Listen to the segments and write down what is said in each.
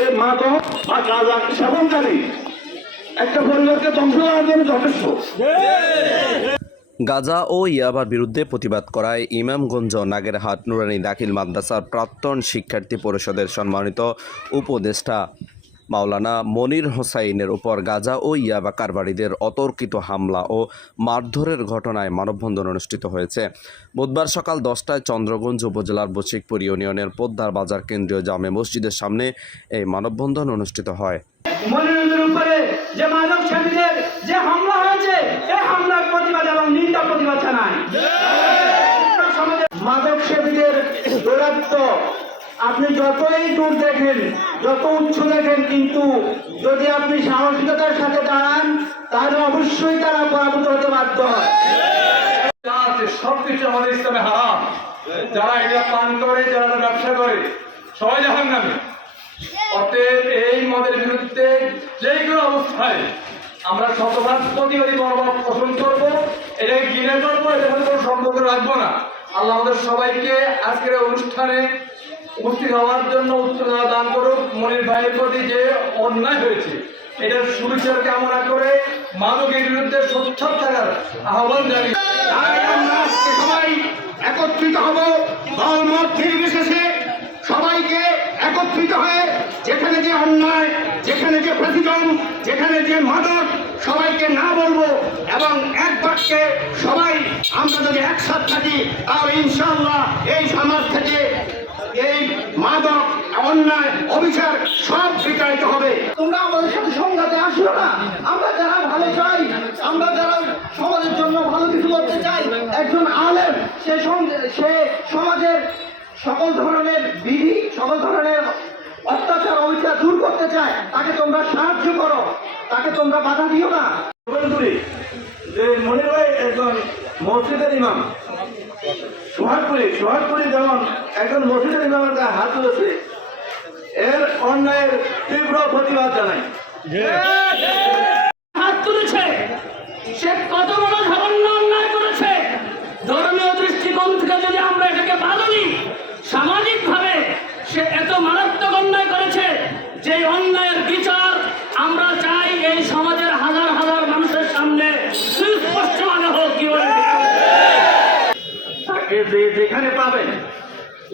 এ মাদক বা গাঁজা সেবনকারী। একটা পরিবারকে ধ্বংস করার জন্য যথেষ্ট। গাজা ও ইয়াবার বিরুদ্ধে প্রতিবাদ করায় ইমামগঞ্জ নাগেরহাট নুরানি দাখিল মাদ্রাসার প্রাক্তন শিক্ষার্থী পরিষদের সম্মানিত উপদেষ্টা মাওলানা মনির হোসাইনের উপর গাজা ও ইয়াবা কারবারিদের অতর্কিত হামলা ও মারধরের ঘটনায় মানববন্ধন অনুষ্ঠিত হয়েছে। বুধবার সকাল দশটায় চন্দ্রগঞ্জ উপজেলার বশিকপুর ইউনিয়নের পোদ্দার বাজার কেন্দ্রীয় জামে মসজিদের সামনে এই মানববন্ধন অনুষ্ঠিত হয়। উপরে যে মানব যে হামলা হয়েছে এই হামলার প্রতিবাদ এবং নিন্দা প্রতিবাদ জানায়। মাদক সেবীদের দৌরাত্ম আপনি যতই দূর দেখেন, যত উচ্চ দেখেন, কিন্তু যদি আপনি সাহসিকতার সাথে দাঁড়ান, তাহলে অবশ্যই তারা পরাভূত হতে বাধ্য হয়। সবকিছু আমাদের ইসলামে হারাম। যারা এটা পান করে, যারা এটা ব্যবসা করে, সবাই জাহান নামে অতএব এই মদের বিরুদ্ধে যে কোনো অবস্থায় আমরা শতভাগ প্রতিবাদী মনোভাব পোষণ করব। এটাকে ঘৃণা করব, এটার কোনো সম্পর্ক রাখব না। আল্লাহ আমাদের সবাইকে আজকের অনুষ্ঠানে উপস্থিত হওয়ার জন্য উত্তেজনা দান করুক। মনির ভাইয়ের প্রতি যে অন্যায় হয়েছে এটার সুবিচার কামনা করে মাদকের বিরুদ্ধে সোচ্চার থাকার আহ্বান জানিয়ে সবাই একত্রিত হব। দল মত নির্বিশেষে সবাইকে একত্রিত হয়ে যেখানে যে অন্যায়, যেখানে যে প্রতিগম যেখানে যে মাদক, সবাইকে না বলব এবং এক বাক্যে সবাই আমরা যদি একসাথে থাকি, তাহলে ইনশাল্লাহ এই সমাজ থেকে এই মাদক অন্যায় অবিচার সব বিতাড়িত হবে। তোমরা আমাদের সাথে সংঘাতে আসিও না। আমরা যারা ভালো চাই আমরা যারা সমাজের জন্য ভালো কিছু করতে চাই একজন আলেম সে সং- সে সমাজের সকল ধরনের বিধি সকল ধরনের অত্যাচার অবিচার দূর করতে চায় তাকে তোমরা সাহায্য করো। তাকে তোমরা বাধা দিও না। যে মনির ভাই একজন মসজিদের ইমাম সোহাগপুরি সোহাগপুরি যেমন একজন মসজিদের ইমামের গায়ে হাত তুলেছে, এর অন্যায়ের তীব্র প্রতিবাদ জানাই। হাত তুলেছে, সে কত বড় ধরন্য অন্যায় করেছে। ধর্মীয় দৃষ্টিকোণ থেকে যদি আমরা এটাকে দিই সামাজিকভাবে সে এত মারাত্মক অন্যায় করেছে, যে অন্যায়ের বিচার আমরা চাই এই সমাজের হাজার হাজার মানুষের সামনে সুস্পষ্ট মানে হোক কি বলে তাকে যে যেখানে পাবেন,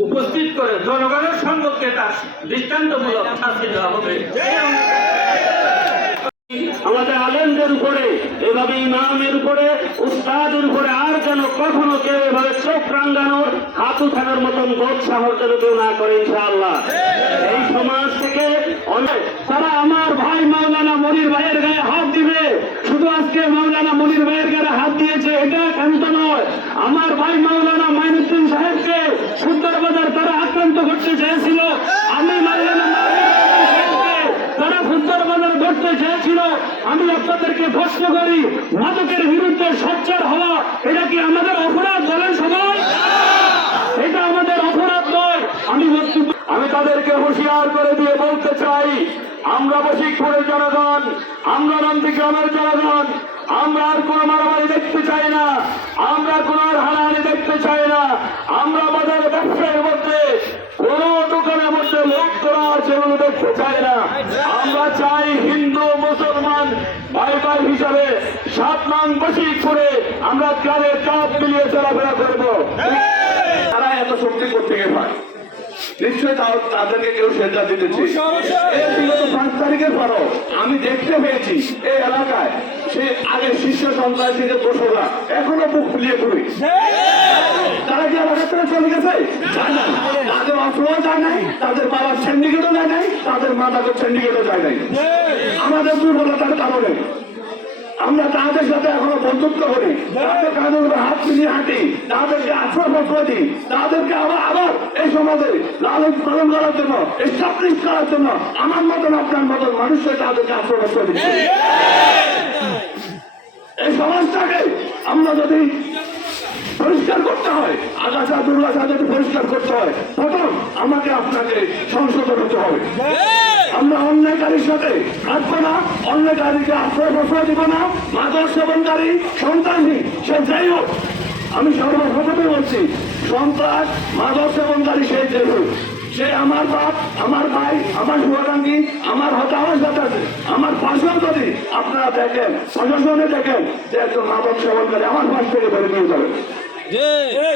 উপস্থিত করে জনগণের সম্মুখে তার দৃষ্টান্তমূলক শাস্তি দেওয়া হবে। আমাদের আলেমদের উপরে, এভাবে ইমামের উপরে, উস্তাদের উপরে আর যেন কখনো কেউ এভাবে চোখ রাঙ্গানোর হাত উঠানোর মতন বোধ সাহস যেন কেউ না করে, ইনশাআল্লাহ। এই সমাজ থেকে অনেক তারা আমার ভাই মাওলানা মনির ভাইয়ের গায়ে হাত দিবে। শুধু আজকে মাওলানা মনির ভাইয়ের গায়ে হাত দিয়েছে, এটা কান্ত নয়। আমার ভাই মাওলানা মাইনুদ্দিন সাহেবকে সুন্দর বাজার তারা আক্রান্ত করতে চেয়েছিল আমি মাওলানা মাইনুদ্দিন সাহেবকে তারা সুন্দর বাজার ধরতে চেয়েছিল আমি আপনাদেরকে প্রশ্ন করি, মাদকের বিরুদ্ধে সোচ্চার হওয়া, এটা কি আমাদের অপরাধ বলেন সবাই? এটা আমাদের অপরাধ নয়। আমি আমি তাদেরকে হুঁশিয়ার করে দিয়ে বলতে চাই, আমরা বশিকপুরের জনগণ, আমরা নন্দীগ্রামের জনগণ, আমরা আর কোনো মারামারি দেখতে চাই না, আমরা কোনো আর হানাহানি দেখতে চাই না, আমরা আমাদের ব্যবসায়ের মধ্যে কোন দোকানের মধ্যে লোক করা সেগুলো দেখতে চাই না আমরা চাই হিন্দু মুসলমান ভাই ভাই হিসাবে সাত মান বশিকপুরে আমরা কানের চাপ মিলিয়ে চলাফেরা করব। তারা এত শক্তি করতে গিয়ে পায়? নিশ্চয়ই তাও- তাদেরকে কেউ সেজা দিতেছে। বিগত পাঁচ তারিখের পরও আমি দেখতে পেয়েছি এই এলাকায় সে আগে শীর্ষ সন্ত্রাসীদের দোষরা এখনও বুক ফুলিয়ে ঘুরে। তারা কি আমার চলে গেছে? তাদের যায় নাই তাদের বাবার সিন্ডিকেটও যায় নাই তাদের সিন্ডিকেটও যায় নাই। আমাদের দুর্বলতার কারণে আমরা তাদের সাথে এখনও বন্ধুত্ব করি। তাদের কাঁধে উপরে হাত মিলিয়ে হাঁটি। তাদেরকে আশ্রয় প্রশ্রয় দিই তাদেরকে আমরা আবার এই সমাজে লালন পালন করার জন্য এস্টাবলিশ করার জন্য, আমার মতন, আপনার মতন মানুষকে তাদেরকে আশ্রয় প্রশ্রয় দিচ্ছি। এই সমাজটাকে আমরা যদি পরিষ্কার করতে হয়। আগাছা দুর্গাছা যদি পরিষ্কার করতে হয়। প্রথম আমাকে আপনাকে সংশোধন হতে হবে। আমরা অন্যায়কারীর সাথে থাকব না। অন্যায়কারীকে আশ্রয় প্রশ্রয় দিব না। মাদক সেবনকারী সন্ত্রাসী সে যাই হোক আমি সর্বপ্রথমে বলছি সন্ত্রাস মাদক সেবনকারী সে যে হোক সে আমার বাপ আমার ভাই আমার শুভাকাঙ্ক্ষী আমার সাথে আছে আমার পাশেও যদি আপনারা দেখেন প্রশাসনে দেখেন যে একজন মাদক সেবনকারী আমার পাশ থেকে বেরিয়ে যাবে। আমরা